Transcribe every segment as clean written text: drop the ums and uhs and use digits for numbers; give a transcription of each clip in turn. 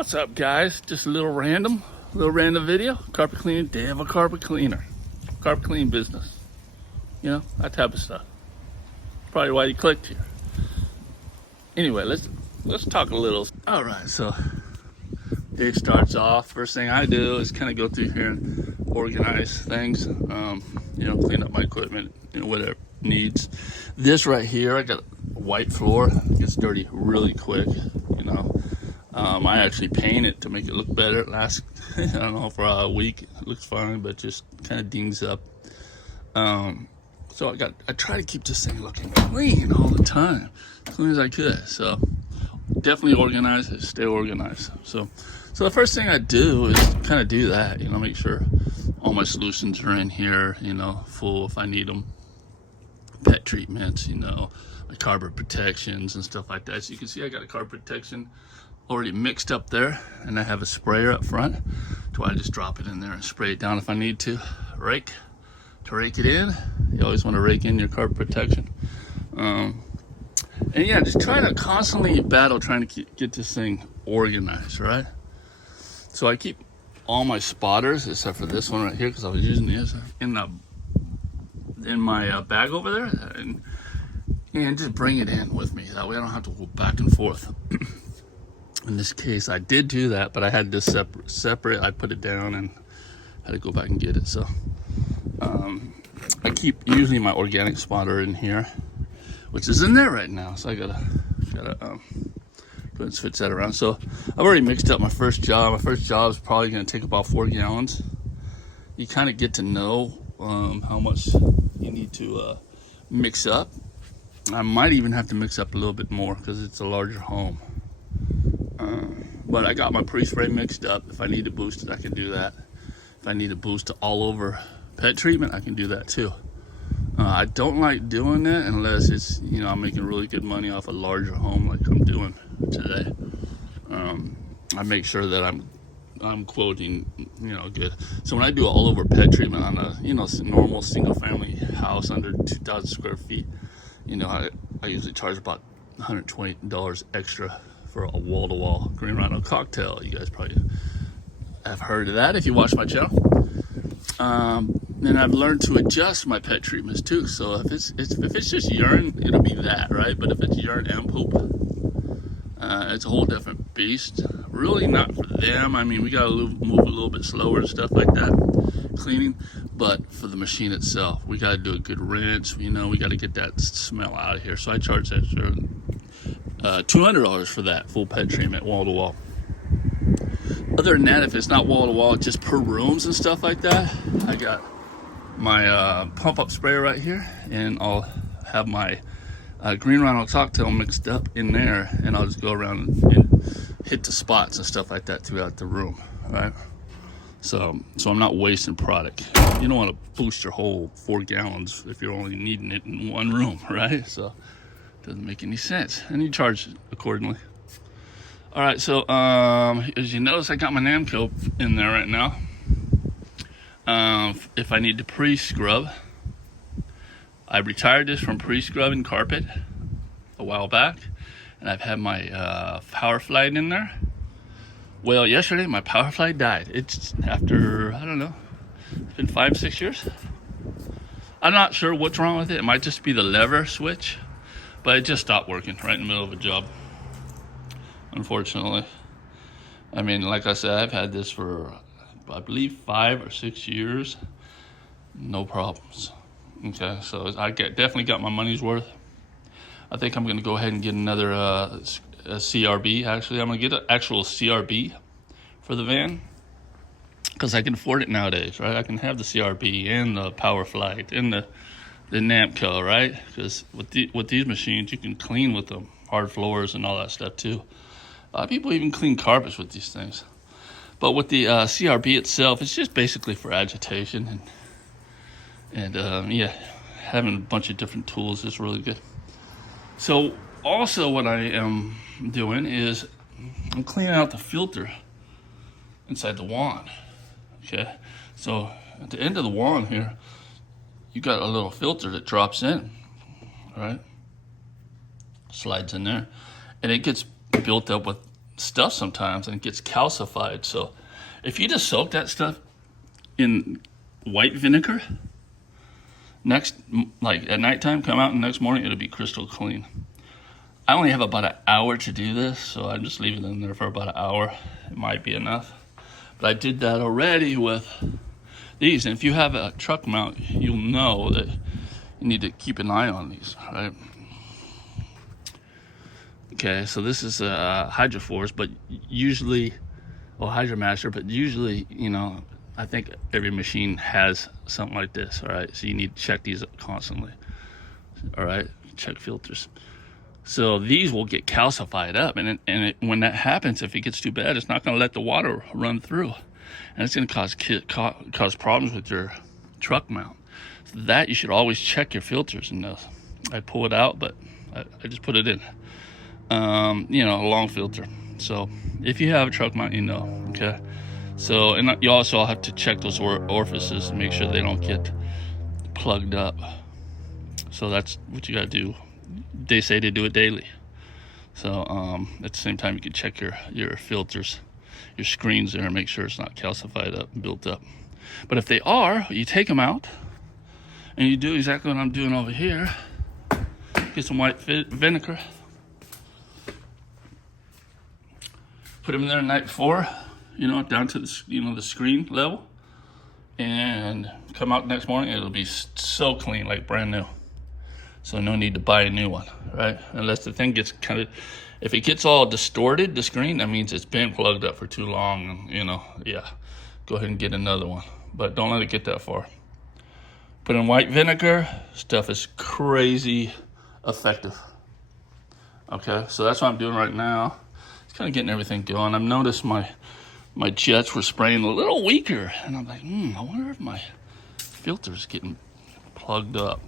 What's up, guys? Just a little random video. Carpet cleaning. They have a carpet cleaner. Carpet cleaning business. You know, that type of stuff. Probably why you clicked here. Anyway, let's talk a little. All right, so day starts off. First thing I do is kind of go through here and organize things. You know, clean up my equipment. You know, whatever needs. This right here, I got a white floor. It gets dirty really quick. You know. I actually paint it to make it look better. It lasts, I don't know, for a week. It looks fine, but just kind of dings up. So I try to keep this thing looking clean all the time, as clean as I could. So definitely organize it, stay organized. So the first thing I do is kind of do that, you know, make sure all my solutions are in here, you know, full if I need them. Pet treatments, you know, my carpet protections and stuff like that. So you can see I got a carpet protection already mixed up there, and I have a sprayer up front, so I just drop it in there and spray it down if I need to. Rake it in. You always want to rake in your carpet protection. And yeah, just try to constantly battle trying to get this thing organized, right? So I keep all my spotters except for this one right here because I was using this in my bag over there, and just bring it in with me. That way I don't have to go back and forth. In this case, I did do that, but I had this separate. I put it down and had to go back and get it. So I keep usually my organic spotter in here, which is in there right now. So I gotta switch that around. So I've already mixed up my first job. My first job is probably gonna take about 4 gallons. You kind of get to know how much you need to mix up. I might even have to mix up a little bit more because it's a larger home. But I got my pre-spray mixed up. If I need to boost it, I can do that. If I need to boost it all over pet treatment, I can do that too. I don't like doing that unless it's, you know, I'm making really good money off a larger home like I'm doing today. I make sure that I'm quoting, you know, good. So when I do all over pet treatment on a, you know, normal single family house under 2,000 square feet, you know, I usually charge about $120 extra for a wall-to-wall Green Rhino cocktail. You guys probably have heard of that if you watch my channel. And I've learned to adjust my pet treatments too. So if it's just urine, it'll be that, right? But if it's urine and poop, it's a whole different beast. Really not for them. I mean, we gotta move a little bit slower and stuff like that, cleaning. But for the machine itself, we gotta do a good rinse. You know, we gotta get that smell out of here. So I charge extra. $200 for that full pet treatment, wall to wall. Other than that, if it's not wall to wall, just per rooms and stuff like that, I got my pump up sprayer right here, and I'll have my Green Rhino cocktail mixed up in there, and I'll just go around and hit the spots and stuff like that throughout the room, right? So I'm not wasting product. You don't want to boost your whole 4 gallons if you're only needing it in one room, right? So doesn't make any sense, and you charge accordingly. All right, so as you notice, I got my Namco in there right now. If I need to pre-scrub, I retired this from pre-scrubbing carpet a while back, and I've had my power flight in there. Well, yesterday my power flight died. It's after, I don't know, it's been 5-6 years. I'm not sure what's wrong with it. It might just be the lever switch. But it just stopped working right in the middle of a job, unfortunately. I mean, like I said, I've had this for, I believe, 5 or 6 years. No problems. Okay, so I definitely got my money's worth. I think I'm going to go ahead and get another a CRB. Actually, I'm going to get an actual CRB for the van because I can afford it nowadays, right? I can have the CRB and the Power Flight and the Namco, right? Because with these machines, you can clean with them, hard floors and all that stuff too. A lot of people even clean carpets with these things. But with the CRB itself, it's just basically for agitation, and yeah, having a bunch of different tools is really good. So also what I am doing is I'm cleaning out the filter inside the wand. Okay, so at the end of the wand here, you got a little filter that drops in, right? Slides in there, and it gets built up with stuff sometimes and it gets calcified. So if you just soak that stuff in white vinegar, like at nighttime, come out and next morning, it'll be crystal clean. I only have about an hour to do this, so I'm just leaving it in there for about an hour. It might be enough. But I did that already with these. And if you have a truck mount, you'll know that you need to keep an eye on these, right? Okay, so this is a Hydroforce, but usually, or Hydromaster, but usually, you know, I think every machine has something like this, all right? So you need to check these constantly, all right? Check filters. So these will get calcified up, and when that happens, if it gets too bad, it's not going to let the water run through, and it's going to cause problems with your truck mount. So that you should always check your filters in those. I pull it out, but I just put it in. You know, a long filter. So if you have a truck mount, you know, okay? So, and you also have to check those orifices and make sure they don't get plugged up. So that's what you got to do. They say they do it daily. So at the same time, you can check your filters, your screens there, and make sure it's not calcified up and built up. But if they are, you take them out and you do exactly what I'm doing over here. Get some white vinegar. Put them in there the night before, you know, down to the, you know, the screen level, and come out the next morning, it'll be so clean, like brand new. So no need to buy a new one, right? Unless the thing gets kind of, if it gets all distorted, the screen, that means it's been plugged up for too long, and, you know, yeah, go ahead and get another one. But don't let it get that far. Put in white vinegar, stuff is crazy effective. Okay, so that's what I'm doing right now. It's kind of getting everything going. I've noticed my jets were spraying a little weaker, and I'm like, I wonder if my filter's getting plugged up.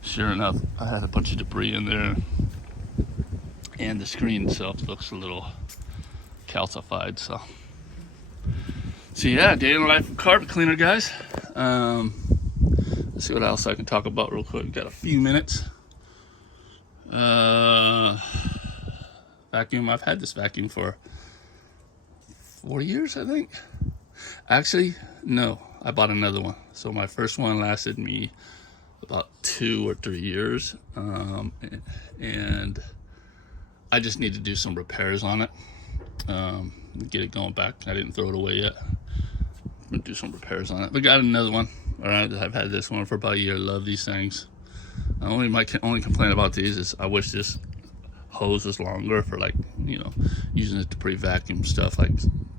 Sure enough, I had a bunch of debris in there, and the screen itself looks a little calcified. So yeah, day in the life of carpet cleaner, guys. Let's see what else I can talk about real quick. We've got a few minutes. Vacuum. I've had this vacuum for 4 years, I think. Actually, no, I bought another one. So my first one lasted me about 2 or 3 years, and I just need to do some repairs on it, get it going back. I didn't throw it away yet. I'm gonna do some repairs on it. But got another one. All right, I've had this one for about a year. Love these things. My only complaint about these is I wish this hose was longer for, like, you know, using it to pre-vacuum stuff like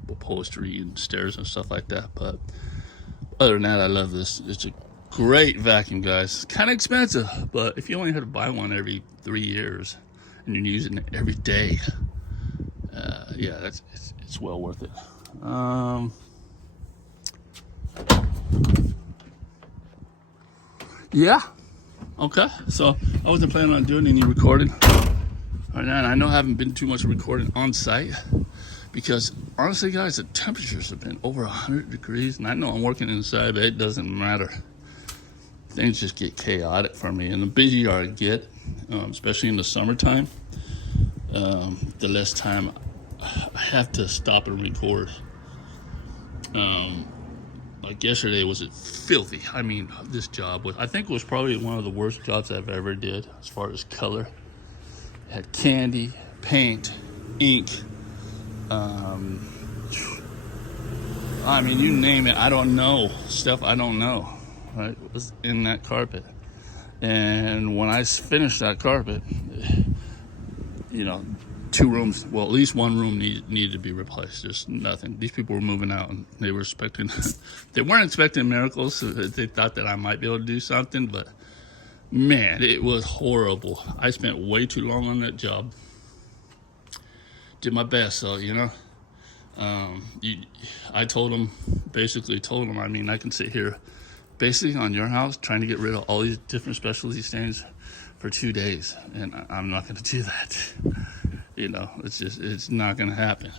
upholstery and stairs and stuff like that. But other than that, I love this. It's a great vacuum, guys. It's kind of expensive, but if you only had to buy one every 3 years and you're using it every day, yeah, it's well worth it. Yeah. Okay. So I wasn't planning on doing any recording right now, and I know I haven't been too much recording on site because honestly, guys, the temperatures have been over 100 degrees, and I know I'm working inside, but it doesn't matter. Things just get chaotic for me, and the busier I get, especially in the summertime, the less time I have to stop and record. Like yesterday was filthy. I mean, this job was, I think it was probably one of the worst jobs I've ever did as far as color. It had candy, paint, ink, I mean, you name it, I don't know. Stuff I don't know, right, was in that carpet. And when I finished that carpet, you know, 2 rooms, well, at least 1 room needed to be replaced. There's nothing. These people were moving out, and they were expecting, they weren't expecting miracles. So they thought that I might be able to do something, but man, it was horrible. I spent way too long on that job. Did my best, though, you know. I basically told them, I mean, I can sit here basically on your house trying to get rid of all these different specialty stains for 2 days, and I'm not going to do that. You know, it's not going to happen.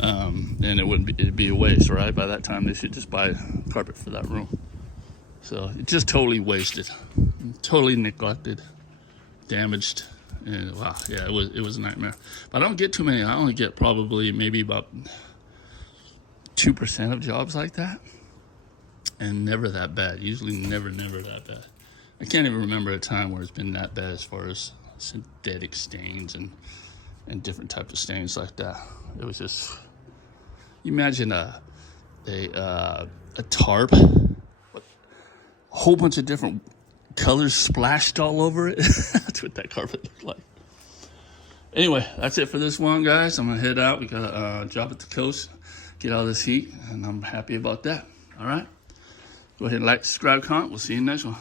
And it'd be a waste, right? By that time, they should just buy carpet for that room. So it's just totally wasted, totally neglected, damaged, And wow, yeah, it was a nightmare. But I don't get too many. I only get probably maybe about 2% of jobs like that, and never that bad. Usually never that bad. I can't even remember a time where it's been that bad as far as synthetic stains and different types of stains like that. It was just, you imagine a tarp, a whole bunch of different colors splashed all over it. That's what that carpet looked like. Anyway, that's it for this one, guys. I'm gonna head out. We gotta drop at the coast, get all this heat, and I'm happy about that. All right, go ahead and like, subscribe, comment. We'll see you in the next one.